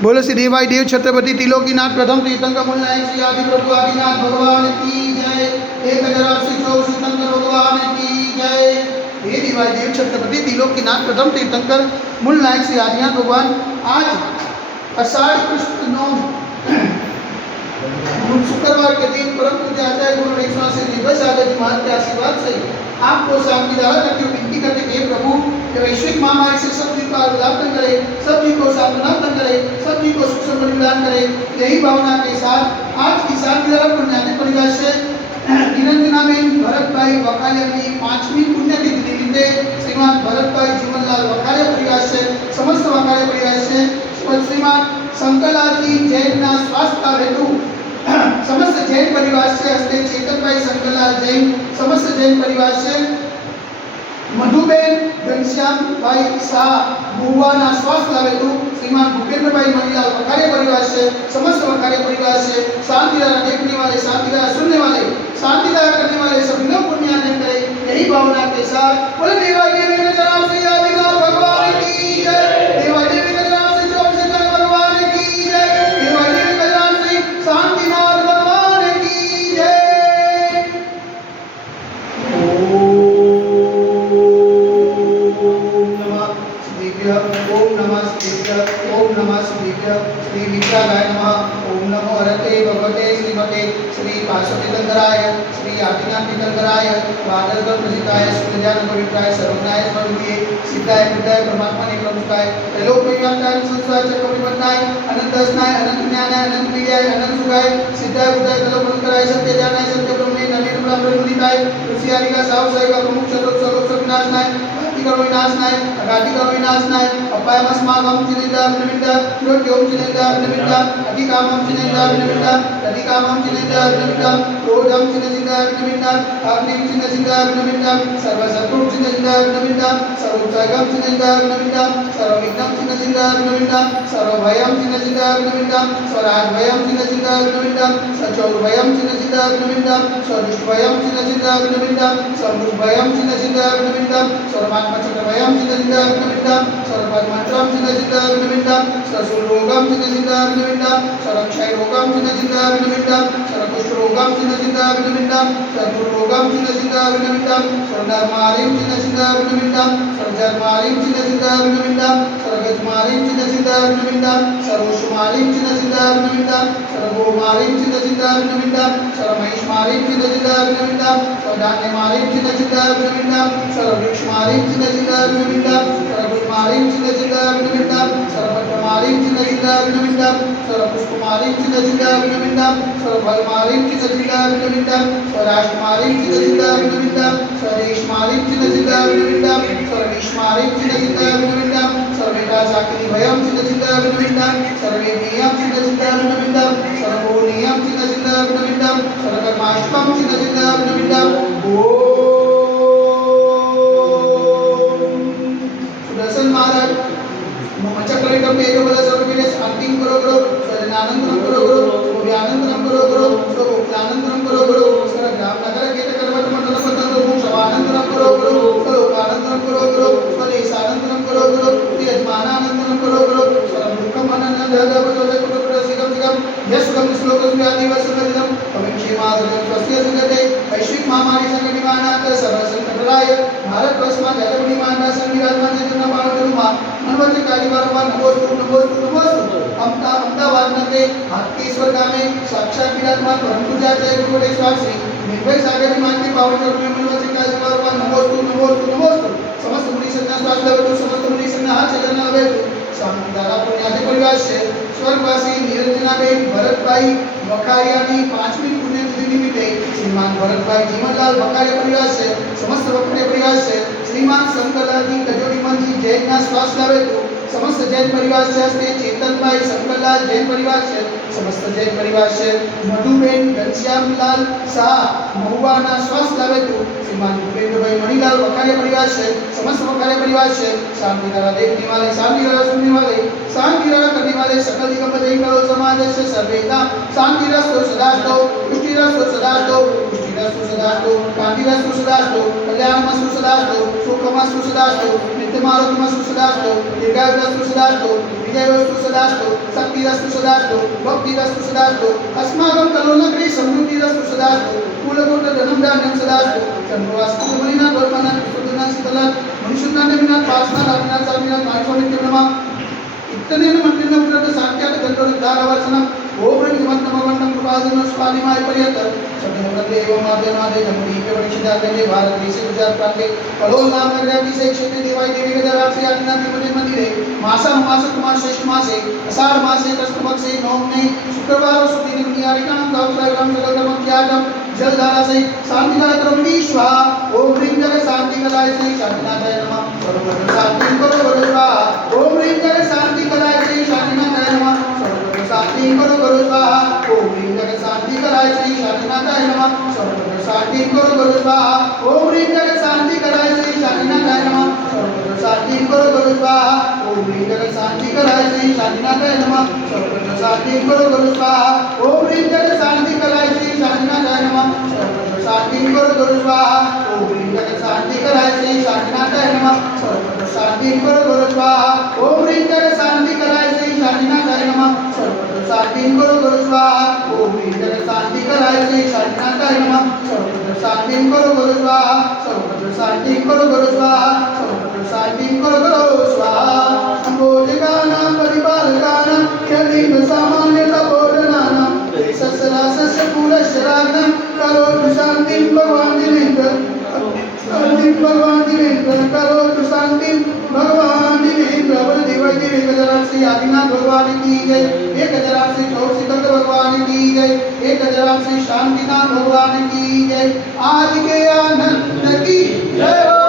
बोलो श्री देवाई देव छत्रपति त्रिलोकीनाथ प्रथम तीर्थंकर मूल नायक श्री आदि प्रभु आदिनाथ भगवान की जय। 1084 तीर्थंकर भगवान की जय। हे देवाई देव छत्रपति त्रिलोकीनाथ प्रथम तीर्थंकर मूल नायक श्री आदिनाथ भगवान, आज आषाढ़ कृष्ण नौ शुक्रवार के दिन परम पूज्य आचार्य गुरु वैष्णव श्री दिव्य सागर जी महाराज के आशीर्वाद से आपको शांति दारा करके विनती करते हैं प्रभु कि वैश्विक महामारी से सब जी का उद्धार करे, सब जी को सांत्वना प्रदान करे, सब जी को सुख समृद्धि प्रदान करे। यही भावना के साथ आज की शांति दारा पुण्याति परिवार से निरंजनाबेन भरतभाई वखालिया की 5वीं पुण्यतिथि निमित्ते श्रीमान भरतभाई जीवनलाल वखालिया परिवार से समस्त वखालिया परिवार से श्रीमान शंकरलाल जी जैन स्वास्थ्य हेतु समस्त जैन परिवार से हस्ते चेतन भाई शंकरलाल जैन समस्त जैन परिवार से मधुबेन घनश्याम भाई शाह बुवाना स्वास्थ्य लाभ हेतु श्रीमान भूपेंद्र भाई मणिलाल वखालिया परिवार से समस्त वखालिया परिवार से शांति देखने वाले, शांति सुनने वाले, शांति करने वाले सभी लोग पुण्यार्जन करें। यही भावना के साथ बोले देवाई देवी के नाम से आदिनाथ भगवान की जय। देवाई देवी के नाम से चौबीस भगवान की जय। देवाई देवी के नाम से शांतिनाथ भगवान की जय। ओम नमः शिवाय, ओम नमः शिवाय। श्री विद्यागाय नमः। ओम नमो हरते भगवते श्रीमते श्री पार्श्वतीर्थंकराय श्री आदिनाथ तीर्थंकराय वादर्ग प्रसिद्धाय सुजान पवित्राय सर्वज्ञाय स्वरूपीय सिद्धाय बुद्धाय परमात्मा प्रमुखाय त्रैलोक परिवाराय संसार चक्रवर्तीनाय अनंत अस्नाय अनंत ज्ञानाय अनंत विद्याय अनंत सुखाय सिद्धाय बुद्धाय त्रैलोक परिवाराय सत्य ज्ञानाय सत्य ब्रह्मे नवीन ब्रह्मनिताय ऋषि आदि का साव साई का प्रमुख शत्रुक सर्व विनाशनाय करो विनाशनाय अगाधि करो विनाशनाय अपायमस्माकं चिनेन्द्र निमित्ता क्रोध्यं चिनेन्द्र निमित्ता अधिकामं चिनेन्द्र निमित्ता अधिकामं चिनेन्द्र निमित्ता क्रोधं चिनेन्द्र निमित्ता अग्निं चिनेन्द्र निमित्ता सर्वशत्रुं चिनेन्द्र निमित्ता सर्वोपसर्गं चिनेन्द्र निमित्ता सर्वविघ्नं चिनेन्द्र निमित्ता सर्वभयं चिनेन्द्र निमित्ता स्वराजभयं चिनेन्द्र निमित्ता सचौर्भयं चिनेन्द्र निमित्ता स्वदुष्टभयं चिनेन्द्र निमित्ता समृद्धभयं चिनेन्द्र निमित्ता सर्वात्मचक्रभयं चिनेन्द्र निमित्ता सर्वपद्मन्त्रं चिनेन्द्र निमित्ता सर्वरोगं चिनेन्द्र निमित्ता सर्वक्षयरोगं चिनेन्द्र निमित्ता सर्वकुष्ठरोगं चिनेन्द्र निमित्ता सर्वरोगं चिनेन्द्र निमित्ता सर्वधर्मारिं चिनेन्द्र निमित्ता सर्वजन्मारिं चिनेन्द्र निमित्ता सर्वगजमारिं चिनेन्द्र निमित्ता सर्वोषमारिं चिनेन्द्र निमित्ता सर्वगोमारिं चिनेन्द्र निमित्ता सर्वमहिषमारिं चिनेन्द्र निमित्ता सर्वधान्यमारिं चिनेन्द्र निमित्ता सर्ववृक्षमारिं चिनेन्द्र निमित्ता सर्वपुष्पमारिं चिनेन्द्र निमित्ता सर्वपत्रमारिं चिनेन्द्र निमित्ता सर्वपुष्पमारिं चिनेन्द्र निमित्ता सर्वफलमारिं चिनेन्द्र निमित्ता स्वराष्ट्रमारिं चिनेन्द्र निमित्ता स्वदेशमारिं चिनेन्द्र निमित्ता सर्वेशमारिं चिनेन्द्र निमित्ता सर्वेदासाकिनीभयं चिनेन्द्र निमित्ता सर्वेज्ञेयं चिनेन्द्र निमित्ता सर्वोनीयं चिनेन्द्र निमित्ता सर्वकर्माष्टकं चिनेन्द्र निमित्ता महाराज मचक्रिकं एकबल सर्वविने शांतिं करो करो सजनानंदनं करो करो व्यानंदनं करो करो सोक्लानंदनं करो करो सर्वग्राम नगर केत करवट मंडल पतंग भूषवानंदनं करो करो सर्वकानंदनं करो करो स्वदेशानंदनं करो करो यजमानानंदनं करो करो सर्वदुःखं अनन्दं यस्कं श्लोकस्मि आदिवसनदिनं पविक्षेमादनं स्वस्य जगते वैश्विक महामारी संकटनिवारणार्थ सर्वसंकटहराय भारतवर्षમાં જગતનિવારણના સંવિધાનમાં જેના બાળકોમાં મનવંતકારી વારંવાર નમોસ્તુ નમોસ્તુ નમોસ્તુ અમદાવાદ નગરે હાટકેશ્વર ગામે સાક્ષાત વિરાજમાન પરમ પૂજ્યાચાર્ય ગુરુદેવ સ્વામી નિર્ભય સાગરની માનતી પાવનચરણે મનવંતકારી વારંવાર નમોસ્તુ નમોસ્તુ નમોસ્તુ સમસ્ત મુનિસના સ્વાસ્થ્ય हेतु समस्त मुनिसना हाथ चलना हेतु शांति दादा पुण्याति परिवार से स्वर्गवासी निरंजनाबेन भरतभाई वखालिया की 5वीं पुण्यतिथि निमित्ते श्रीमान भरतभाई जीवनलाल वखालिया परिवार से समस्त वखालिया परिवार से श्रीमान शंकरलाल जी कजोड़ीमल जी जैन ना स्वास्थ्य लाभ हेतु समस्त जैन परिवार से हस्ते चेतन भाई शंकरलाल जैन परिवार से समस्त जैन परिवार से मधुबेन घनश्याम लाल शाह महुआना स्वास्थ्य लाभ हेतु श्रीमान भूपेंद्र भाई मणिलाल वखालिया परिवार से समस्त वखालिया परिवार से शांति धारा देखने वाले, शांति धारा सुनने वाले, शांति धारा करने वाले सकल दिगंबर करो समाज से सर्वेदा शांति रस्तो सदास्तो पुष्टि रस्तो सदास्तो पुष्टि रस्तो सदास्तो कांति रस्तो सदास्तो कल्याणमस्तु सदास्तो सुखमस्तु सदास्तो नित्यमारोग्यमस्तु सदास्तो दीर्घायुरस्तु सदास्तो विजयोस्तु सदास्तु शक्तिरस्तु सदास्तु भक्तिरस्तु सदास्तु अस्माकं कलोनगरे समृद्धिरस्तु सदास्तु कुलकोट धनं धान्यं सदास्तु चंद्रवास्तु मणिनाथ वर्मनाथ सुदना शीतला मनुष्यनाथ देवनाथ पासनाथ रामनाथ स्वामीनाथ नारायण नमः इतने मंत्रिण पुरत साक्षात गंधर्व धारावचनम ओम ह्रीं कृपाजन स्वादिमाय पर्यंत सत्यवते एवं माध्यमादे जमुनी के वंशीदाते भारत देश गुजरात प्रांते कलोल नाम नगराती से क्षेत्र देवाई देवी गजराक्षी आदिनाथ विमले मंदिरे मासा मास कुमार श्रेष्ठ मासे आषाढ़ मासे कृष्ण पक्षे नवमे शुक्रवार सुदिन नियारिकानां तावत्रायं जगतम त्यागम जलधारा से शांति का क्रमणी स्वाहा ओम ह्रीं जग शांति कलाय से शांतिनाथाय नमः सर्वत्र शांति करो गुरु स्वाहा ओम ह्रीं जग शांति कलाय से शांतिनाथाय नमः सर्वत्र शांति करो गुरु स्वाहा ओम ह्रीं जग शांति कलाय से शांतिनाथाय नमः सर्वत्र शांति करो गुरु स्वाहा ओम ह्रीं जग शांति कलाय से शांतिनाथाय नमः सर्वत्र शांति करो गुरु स्वाहा ओम ह्रीं जग शांति कलाय से शांतिनाथाय नमः सर्वत्र शांति करो गुरु स्वाहा ओम ह्रीं जग शांति कलाय से शांतिनाथाय नमः सर्वत्र शांति करो गुरु स्वाहा ओम ह्रीं जग शांति कलाय से शांतिनाथाय नमः सर्वत्र शांति करो गुरु स्वाहा ओम ह्रीं जग शांति कलाय से शांतिनाथाय नमः सर्वत्र शांति करो गुरु स्वाहा ओम ह्रीं जग शांति कलाय से शांतिनाथाय नमः सर्वत्र शांति करो गुरु स्वाहा सर्वत्र शांति करो गुरु स्वाहा सर्वत्र शांति करो गुरु स्वाहा संबोधकानां परिपालकानां यदीव सामान्य तपोधनानां सस्यरासस्य पुरश्चराग्नं करोतु शान्तिं भगवान् जिनेन्द्र शान्तिं भगवान् जिनेन्द्र करोतु शान्तिं भगवान् जिनेन्द्र बलदेवै देवी गजराक्षी आदिनाथ भगवान की जय एक गजराक्षी चौरसिद्धि भगवान की जय एक गजराक्षी शांतिनाथ भगवान की जय आज के आनंद की जय।